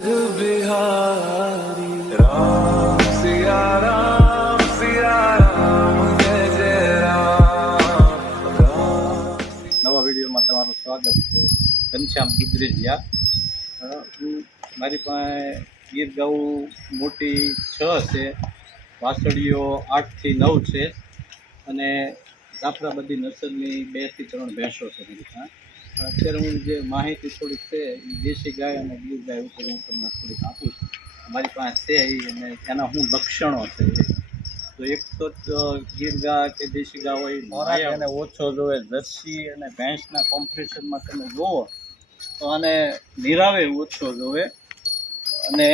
बिहारी राम सिया राम जय जय राम નવા વિડીયોમાં તમારું સ્વાગત છે. ઘનશ્યામ ગુજરેજિયા. મારી પાસે ગીર ગૌ મોટી 6 છે, વાસળીઓ 8 થી 9 છે અને જાફરાબાદી નસલની 2 થી 3 ભેંસો છે મારી પાસે. અત્યારે હું જે માહિતી થોડીક છે એ દેશી ગાય અને ગીર ગાય ઉપર હું તમને થોડીક આપું છું. મારી પાસે છે અને એના શું લક્ષણો છે. તો એક તો ગીર ગા કે દેશી ગા હોય ખોરાક એને ઓછો જોવે. જર્સી અને ભેંસના કોમ્પિટિશનમાં તમે જોવો તો આને નિરાવે ઓછો જોવે અને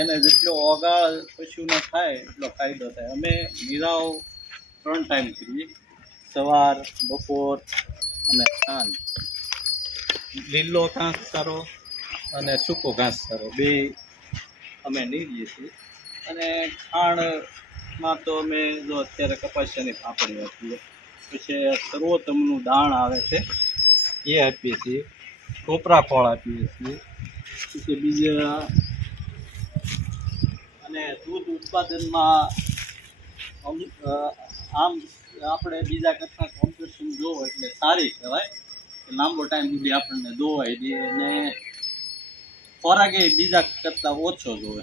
એને જેટલો ઓગાળ પશુને થાય એટલો ફાયદો થાય. અમે નિરાવ 3 ટાઈમ કરીએ, સવાર, બપોર અને સાંજ. લીલો ઘાસ સારો અને સૂકો ઘાસ સારો બે અમે નીરીએ છીએ. અને ખાણમાં તો અમે જો અત્યારે કપાસિયાની પાપડી આપીએ, પછી સર્વોત્તમનું દાણ આવે છે એ આપીએ છીએ, ટોપરા ફળ આપીએ છીએ, પછી બીજા અને દૂધ ઉત્પાદનમાં આમ આપણે બીજા કરતાં કોમ્પિટિશન જોવો એટલે સારી કહેવાય. લાંબો ટાઈમ સુધી આપણને દોવાઈ દે અને ખોરાક એ બીજા કરતાં ઓછો જોવે.